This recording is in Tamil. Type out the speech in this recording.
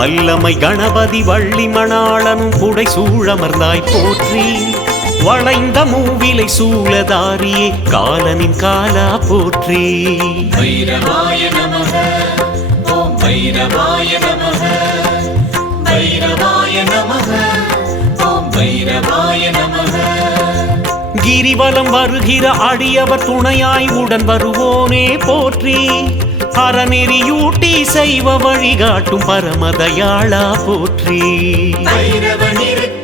வல்லமை கணபதி வள்ளி மணாளனும் புடை சூழமர்ந்தாய் போற்றி. வளைந்த மூவிலை சூலதாரியே காலனின் காலா போற்றி. பைரவாய நமக ஓம் பைரவாய நமக பைரவாய நமக ஓம் பைரவாய நமக. கிரிவலம் வருகிற அடியவர் துணையாய் உடன் வருவோனே போற்றி. அறநெறியூட்டி செய்வ வழிகாட்டும் பரமதயாளா போற்றி. பைரவனிருக்கு